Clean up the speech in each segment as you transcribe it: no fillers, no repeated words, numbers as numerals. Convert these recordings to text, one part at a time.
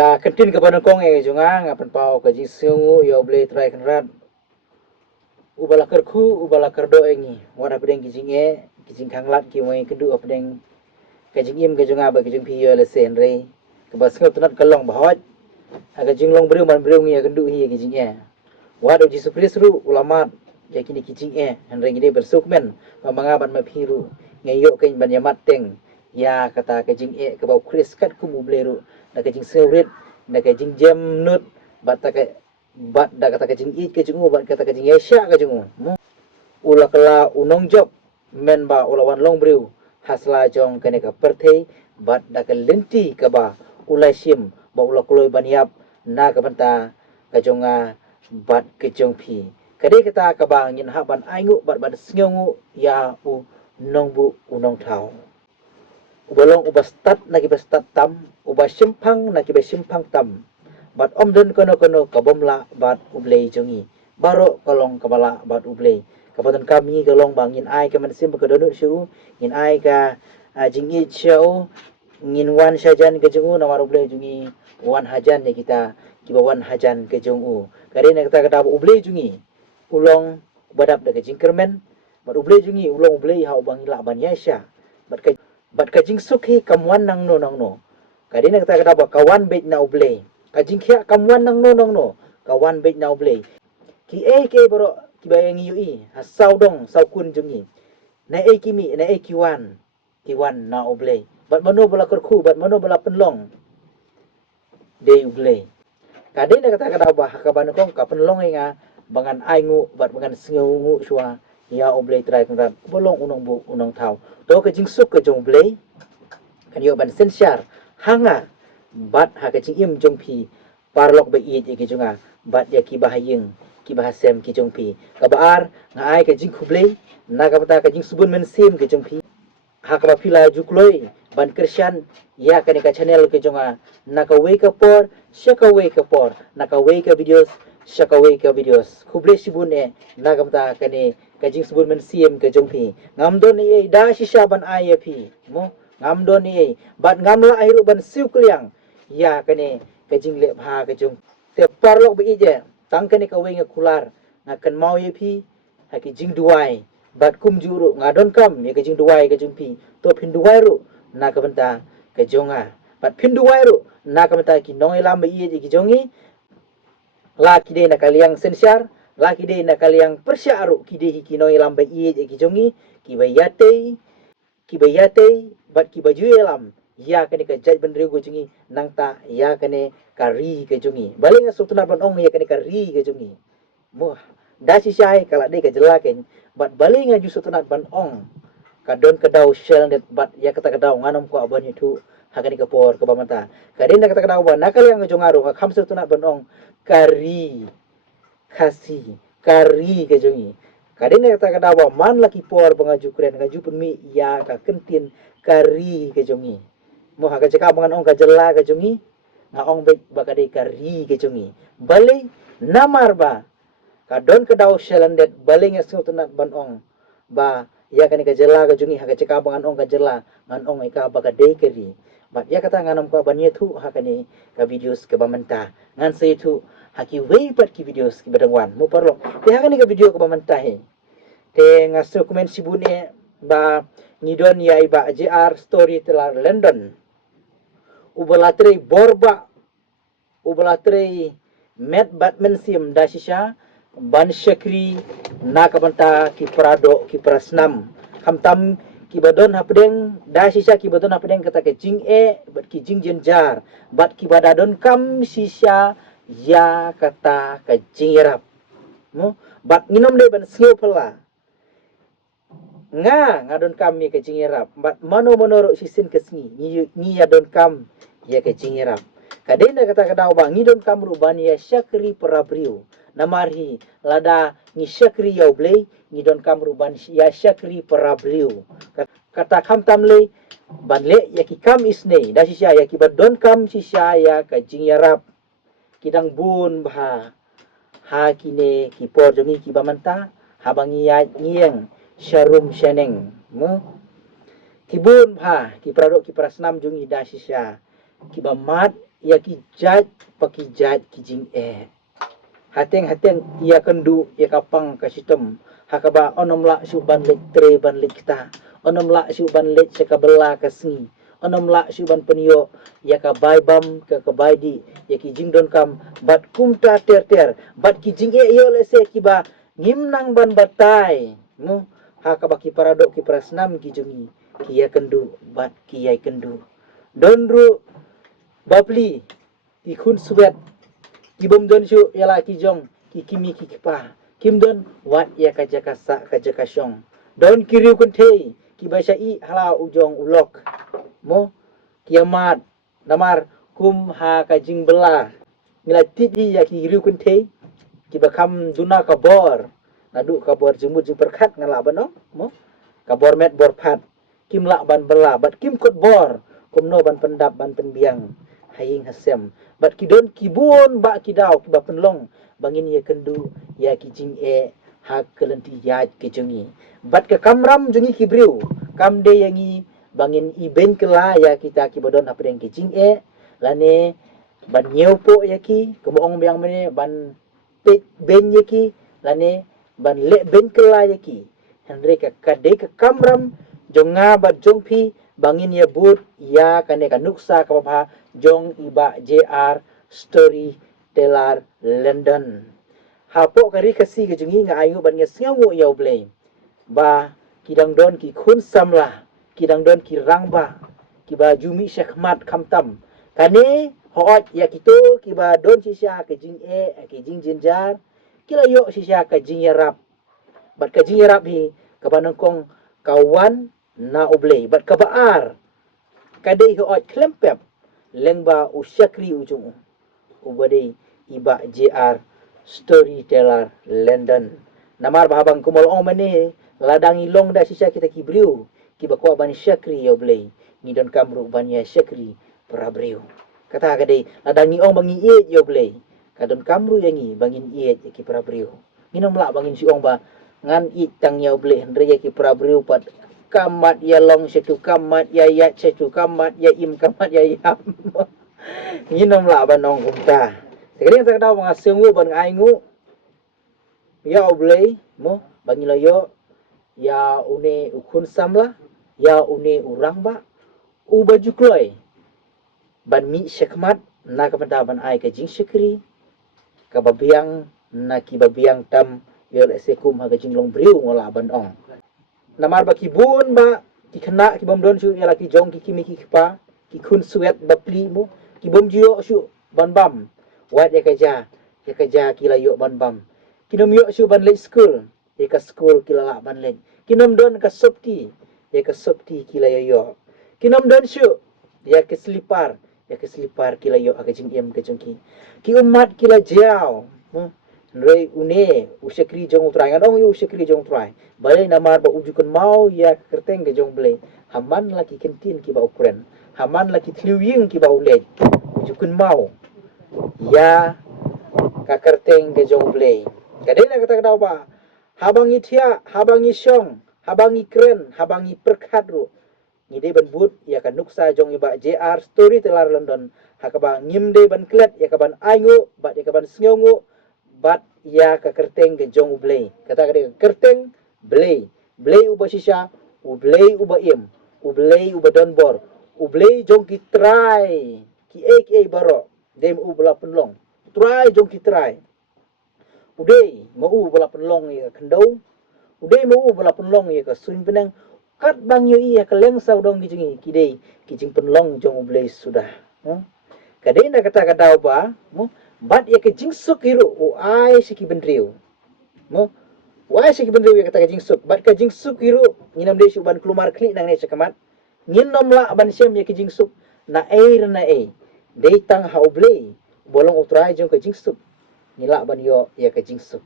ka kentin ka banakong junga ngapan pau ka jing sungu yo ble try kan rat ubala kerku ubala kerdo engi wara pedeng kijing khanglat ki moi kedu pedeng ka jing im ka junga ba ka jing pi yo le sen re ka ba skau tunat kalong bahot aga jing long breu man breu ngi kendu hi ka jing wado ji suprisru ulama yakini kijing hanreng ide bersukmen pamangaban mapiru ngayo ken ban yamat teng ya kata kajing ka bau kris kat ku mubleru da kajing sewrit da kajing jam nut bat da kata kajing ke jungu bat kata kajing yesha ka jungu ula kala unong job men ba ulawan long breu hasla jong kene ka perthei bat da ka lenti ka ba ulai sim ba ula kloi ban yap na ka banta ka jonga bat ke jong phi kade kata ka bang yin ha ban aingu bat ban sngongu ya u nongbu unong thau ubalong ubastat na kibastat tam ubasimpang na kibasimpang tam bat omden kono kabomla bat ublei jongi baro kolong kabala bat ublei kapaton kami kolong bangin ai ka mansim ka donut shu in ai ka jingi chau ngin wan sajan ke jongu na war ublei jongi wan hajan ne kita kibawan hajan ke jongu karena kata kata ublei jongi ulong badap da kajing kermen bat ublei jungi ulong ublei ha ubang ila ban yasha bat kajing sukhi kamwan nang no kadina kata kata ba kawan bet na ublei kajing khia kamwan nang no kawan bet na ublei ki ke boro ki bayang yui ha saudong saukun jungi na kimi na kiwan na ublei bat mano bala kerku bat mano bala penlong de ublei kadina kata kata ba hakaban kong ka penlong nga bangan aingu bat bangan sngu shwa ya oblei trai kan bolong unong thau to ka jing suk ka jong blei kan yo ban sensyar hanga bat ha ka jing im jong phi parlok ba i ke junga bat ya ki bahayeng ki bahasem ki jong phi ka baar nga ai ka jing khublei na ka bata ka jing subun men sim ke jong phi ha ka ba phila jukloi ban krishan ya ka ne ka channel ke jonga na ka wake up por shaka wake up por na ka wake up videos shakaway ka videos khuble sibun nagamta kani kajing sibun men cm ke jongpi ngamdon ni da shisha ban ifp mo ngamdon ni bat ngamla airu ban siukliang ya kani kajing le bha ke jong te parlok bi je tang kani ka wenga kular na kan mau yepi ha ki jing duai bat kum juru ngadon kam ye kajing duai ke jongpi to phin duai ru na ka banta ke jonga bat phin duai ru na ka banta ki noi lam bi je ki jongi laki de na kaliang sensyar laki de na kaliang persyaru kide hikinoi lambe iye ki jongi ki bayate bat ki baju lam ya kane ka jaj ben rego jongi nangta ya kane kari ke jongi baling sutuna ban ong ya kane kari ke jongi mo dasi syai kala de ka jelaken bat baling ju sutuna ban ong kadon kedau shell net bat ya kata kedau nganom ko aban itu hakani ka por ka bamanta kadin kata kedau ban nakal yang jongaru ka kham sutuna ban ong kari khasi kari ke jongi kadin kata kada wa man laki por bangaju kren ngaju pun mi ya ka kentin kari ke jongi mo ha ka caka bangan ong ka jela ke jongi nga ong be bakade kari ke jongi bale namar ba kadon kedau shelandet bale ngasau tunat ban ong ba ya kan ka jela ke jongi ha ka caka bangan ong ka jela ngan ong ka bakade kari bat ya kata nganam ko ban yetu ha kani ka videos ke bamanta ngan se tu haki wei pat ki videos ki badangwan mo parlo te hakani ka video ko bamanta he te ngaso komen sibune ba nidon yai ba JR story telar London ubalatre borba ubalatre met batman sim dasisha ban shakri nakabanta ki prado ki prasnam hamtam ki badon hapdeng dasisha ki badon hapdeng kata ke jing bat ki jing jenjar bat ki badadon kam sisha ya kata ke jingirap mo bat nginom de ban sio pela ngadon kam ye ke jingirap bat mano monoro sisin kesni ni ya don kam ye ke jingirap kadena kata kadau ba ngidon kam ruban ya syakri parabriu namarhi lada ni syakri ya blei ngidon kam ruban ya syakri parabriu kata kam tamle banle ya ki kam isne da sisya ya ki badon kam sisya ya ke jingirap kidang bun bah ha kine ki por jongi ki bamanta habangi ya ngieng syarum syeneng mo kibun bah ki prado ki prasnam jongi dasisya ki bamat ya ki jaj paki jaj ki jing hateng ia kendu ia kapang ka sitem hakaba onom la su ban lek tre ban lek kita onom la su ban lek sekabela ka singi onom la su ban penio ya ka bai bam ka bai di ya ki jing don kam bat kumta ter bat ki jing yo le se ki ba ngimnang ban batai mu hakaba ki paradok ki prasnam ki jungi ki ya kendu bat ki ya kendu donru bapli ki khun suet ki bom don shu yala ki jong ki kimi ki kipa kim don wat ya ka jaka sa ka jaka shong don kiriu kun thei ki basha i hala ujong ulok mo kiamat namar kum ha ka jing bela mila tidi ya ki riu kun thei ki bakam duna ka bor nadu ka bor jumut jung perkhat ngala bano mo ka bor met bor phat kim la ban bela bat kim kot bor kum no ban pendap ban penbiang haying hasem bat kidon kibun ba kidau ki ba penlong bangin ye kendu ya ki jing ha kelenti ya ki jungi bat ke kamram jungi kibriu kam de yangi bangin i ben kela ya kita ki bodon apeng ki jing lane ban nyeupo ya ki kemoong biang mene ban pek ben ye ki lane ban le ben kela ya ki henre ka kade ke kamram jonga bat jongpi bangin ye but ya kane ka nuksa ka ba jong iba JR story teller London hapo kari kasi ke jungi nga ayu ban nge singawu yaw blame ba kidang don ki khun samla kidang don ki rangba ki ba jumi shekmat khamtam kane hoot ya kito ki ba don sisya ke jing ke jing jinjar kila yo sisya ke jing yarap bat ke jing yarap hi ka banang kong kawan na oblay bat ka baar kadai hoot klempep lengba usyakri ujung ubade iba JR storyteller London namar bahabang kumolong mane ladang ilong da sisa kita kibriu ki bakwa ban syakri ya blay ngidon kamru ban ya syakri prabriu kata kadai ladang iong bangi iet ya blay kadon kamru yangi bangin iet ki prabriu nginom la bangin si ong ba ngan itang ya blay andre ya ki prabriu pat kamat ya long setu kamat ya yat setu kamat ya im kamat ya yam nginom la banong kumta sekali tak tahu mga sengu ban aingu ya oblay mo bangilayo ya une ukun samla ya une urang ba u baju kloy ban mi syekmat na kapenta ban ai ka jing syekri ka babiang na ki babiang tam yo le sekum ha ka jing long briu ngola ban ong namar ba kibun ba ki kena ki bom don su ya la ki jong ki kimi ki pa ki kun suet bapli mo ki bom jio su ban bam wat ya kaja kila yo ban bam kinom yo su ban le school ya ka school kila la ban le kinom don ka sopti ya ka sopti kila yo kinom don su ya ka slipar kila yo ka jing em ka jongki ki umat kila jiao Rei une usyakri jong utrai ngadong yu usyakri jong utrai balai namar ba ujukan mau ya kerteng ke jong blei haman laki kentin ki ba ukren haman laki tliwing ki ba ulej ujukan mau ya ka kerteng ke jong blei kadai na kata kadau ba habangi thia habangi syong habangi kren habangi perkhadru ngide ban but ya ka nuksa jong iba JR story telar London hakaba ngimde ban klet ya ka ban aingu ba ya ka ban sngongu bat ya ka kerteng ke jong ublay kata kata kerteng blay uba sisya ublay uba im ublay uba donbor ublay jong ki try ki baro dem ubla penlong try jong ki try udai mau ubla penlong ya kendau udai mau ubla penlong ya ka sun penang kat bang yo iya ka leng sau dong kijingi kidai kijing penlong jong ublay sudah kadai na kata kata ba bat ya ke jingsuk hiru ai siki bendriu mo wai siki bendriu ya kata ke jingsuk bat ke jingsuk hiru nginam de ban kelumar klik nang ne sekamat nginom la ban siam ya ke jingsuk na de tang ha oblei bolong utrai jong ke jingsuk nila ban yo ya ke jingsuk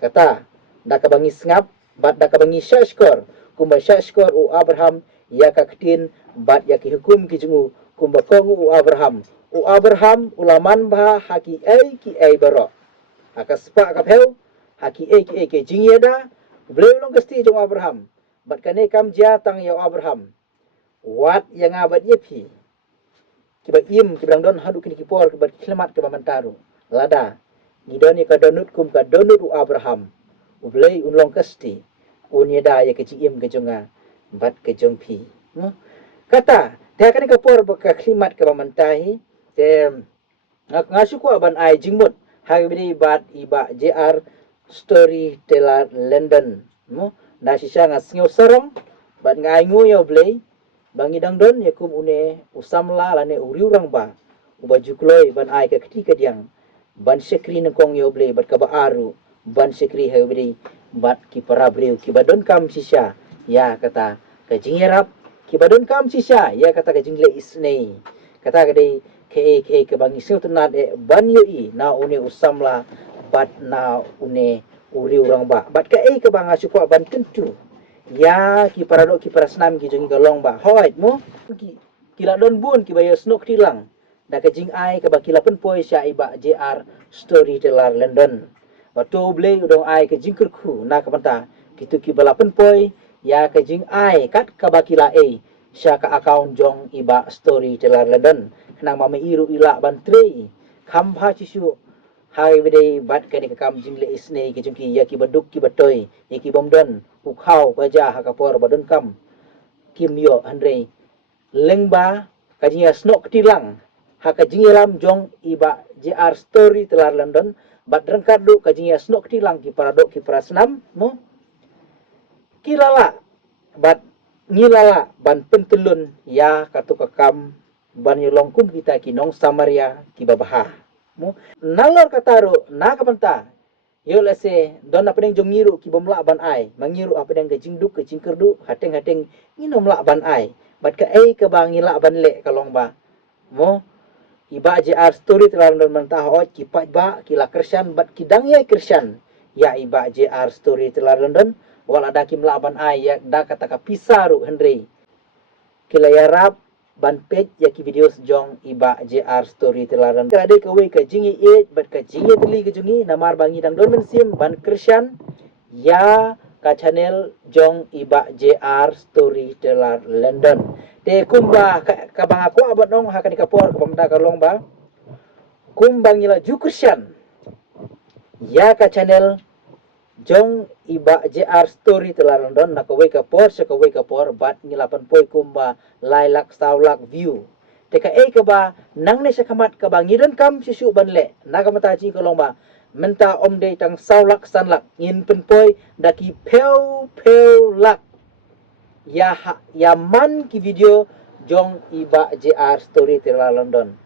kata da ka bangi ngap bat da ka bangi syashkor kumba syashkor Abraham ya ka ketin bat ya ke hukum ki jungu kumba kongu Abraham ulaman bah haki ki baro aka spa ka pheu haki ki ke jingyeda bleu long kasti jong Abraham bat kane kam ja tang yo Abraham wat yang abat yepi kiba kibang don hadu kini kipor kiba kilemat kiba mantaru lada ngidon ya ka donut kum ka donut u Abraham ublei unlong kasti unyeda ya ke kejonga bat kejong pi kata dia kan kapor ka klimat kiba mantahi te ngasu ko ban ai jingmut hari bat iba JR Storyteller London na sisa ngasnyo sarong bat ngai nguyo blei bangi dangdon yakum une usamla lane uriurang ba ubaju kloi ban ai ka ketika diang ban sekri nengkong yo blei bat ka ba aru ban sekri hari bat ki parabreu ki badon kam sisa ya kata ka jingerap ki badon kam sisa ya kata ka jingle isnei kata ka dei ke bangi sio tenat ban yo I na une usamla bat na une uri orang ba bat ka ke bang asu ko ban tentu ya ki paradok ki parasnam ki jongi kalong ba hoit mo ki la don bun ki bayo snok tilang da ka jing ai ka ba ki la pen poi sya iba JR Storyteller London ba to blei udong ai ka jing kurku na ka panta kitu ki bala pen poi ya ka jing ai kat ka ba ki la sya ka account jong iba Storyteller London nang mama iru ila ban trei khamba chisu hai bidai bat kani kam jingle isne ki jungki ya ki baduk ki batoy ya ki bomdon ukhau kaja hakapor badon kam kim yo andre lengba kajinya snok tilang haka jingelam jong iba JR Storyteller London bat rengkat du kajinya snok tilang ki paradok ki prasnam mo kilala bat ngilala ban pentulun ya katu kam ban yolongkum kita ki nong Samaria ki babaha mo nalor kataru na kapanta yo lese don apa deng jongiru ki bomla ban ai mangiru apa deng gajingduk ke cingkerdu hateng inom la ban ai bat ka ke bangila ban le kalong ba mo iba JR Storyteller don mentah o ki pat ba ki la kersan bat kidang ya kersan ya iba JR Storyteller London wala da kim la ban ai ya da kata ka pisaru henry kila yarap ban page ya ki video jong iba JR Storyteller London kade ka we ka jingi bat ka jingi teli ke jungi namar bangi dang don mensim ban kersan ya ka channel jong iba JR Storyteller London te kumba ka bang aku abot nong hakan kapor ka pamda ka long ba kumbang ila jukursan ya ka channel jong iba JR Storyteller London na ka we ka por bat ngilapan poy kumba lailak saulak view te ka ka ba nang ne sa kamat ka ba ngidon kam sisu banle na ka mata chi ka long ba menta om de tang saulak sanlak ngin penpoy daki peu lak ya man ki video jong iba JR Storyteller London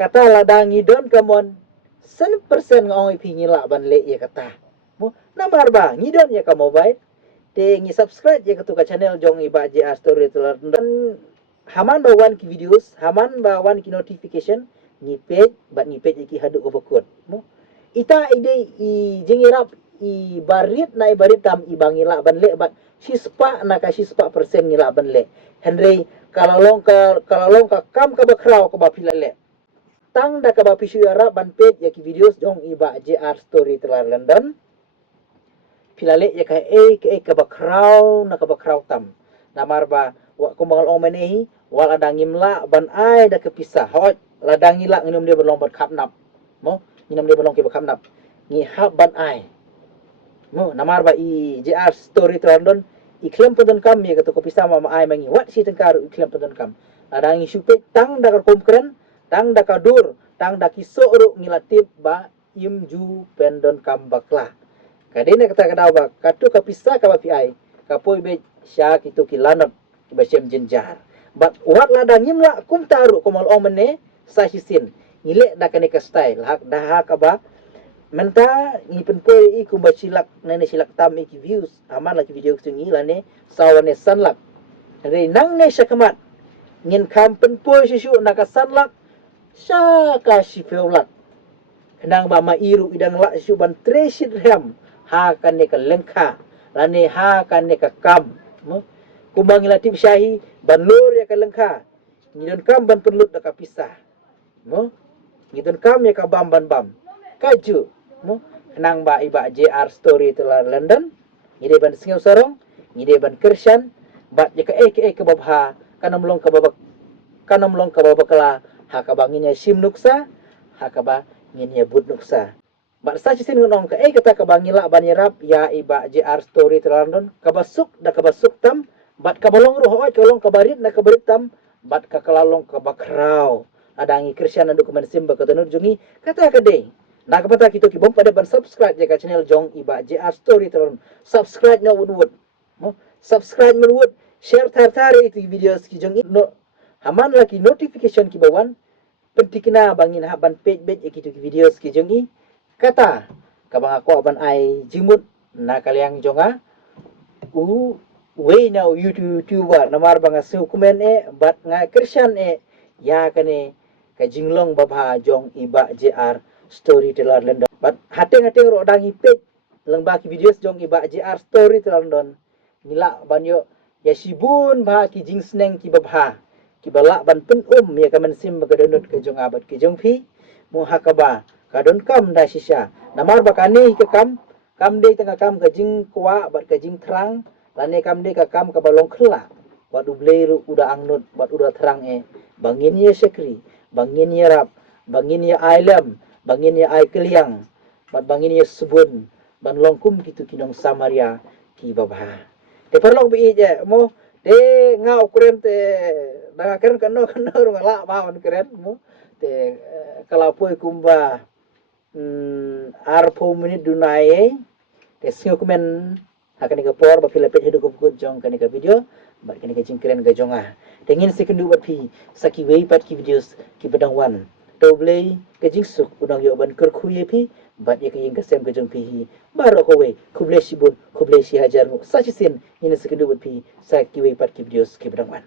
kata ladangi don kamon 100% ngong ipi ngila ban le ya kata mo nambar ba ngidon ya ka mobile te ngi subscribe ya ka channel jong iba JR Storyteller London haman ba wan ki videos haman ba wan ki notification ni page iki hadu ko bakut mo ita ide I jengirap I barit na ibarit kam ibangila ban le bat sispa na ka sispa persen ngila ban le henry kalalong ka kam ka bakraw ka bapilale tang da ka bapisu yara ban page ya ki videos jong iba JR Storyteller London pilale ya ka ka bakraw na ka bakraw tam namar ba wa kumangal ong manehi wala dangimla ban ai da kepisah hot ladangila nginum dia berlompat kapnap mo nginum dia berlompat kapnap ngi hab ban ai mo namar ba I JR Storyteller London iklem pedon kam ya katu kopisa mama ai mangi wat si tengkar iklem pedon kam adangi supek tang da ka komkren tang da ka dur tang da kiso ru ngilatip ba imju pendon kam bakla kadene kata kada ba katu kapisa ka ba pi ai kapoi be sya kitu kilanot ba sem jenjar bat wat ladangim la kum taru komal omene sahisin ngile da kane ka style hak da ka ba menta ngipen poi I kumba silak nene silak tam ki views aman lagi video kutungi lane sawane sanlak re nang ne syakamat ngin kampen poi sisu naka sanlak syaka sifeulat kenang ba mairu idang la sisu ban tresit ram ha kan ne ka lengka lane ha kan ne ka kam kumbang ilatip syahi ban lur ya ka lengka ngidon kam ban perlut da ka pisah mo ngidon kam ya ka bam kaju mo nang ba iba JR Storyteller London ngide ban singaw sarong ngide ban kersan bat ya ka ke babha kanamlong ka babakala hakaba ngin ya sim nuksa, hakaba ngin ya but nuksa. Bat sa chisin ngonong ka kata kabangila banirap ya iba JR story telandon kabasuk da kabasuk tam bat kabalong roh oi kalong kabarit na kabarit tam bat kakalalong kabakraw adangi Kristiyana dokumen simba katanur jungi kata kade na kapata kito kibom pada ban subscribe jaga channel jong iba JR story telandon subscribe na wood subscribe na wood share tar itu videos ki jong no haman lagi notification ki bawan pentikna bangin haban page ki videos ki jongi kata kabang ako aban ay jimut na kaliang jonga way now YouTuber namar banga su kumen bat nga Christian ya kane ka jinglong babha jong iba JR storyteller lendon bat hateng ro dangi page lang baki videos jong iba JR storyteller lendon nila banyo ya sibun ba ki jing sneng ki babha ki bala ban pen ya kamen sim bagadonot ke jong abat ki jong phi mu hakaba kadon kam da sisya namar bakani ke kam de tengah kam kajing kuwa bat kajing terang lane kam de ka kam ka balong khla bat ubleru udah angnut bat udah terang bangin ye sekri bangin ye rap bangin ye ailam bangin ye ai keliang bat bangin ye subun ban longkum kitu kinong samaria ki babha te perlok bi je mo te ngau keren te da keren kano ngala bawan keren mo te kalau poi kumba arpo menit dunai te sing komen hakani ka por ba filapet hedu ko jong kani ka video ba kani ka jingkren ga jonga tengin sekundu bat pi saki wei pat ki videos ki badang wan doble ka jingsuk udang yo ban ker khuye pi bat ye ka ying ka sem ka jong pi baro ko we kuble sibun kuble si hajar sachi sin ina sekundu bat pi saki wei pat ki videos ki badang wan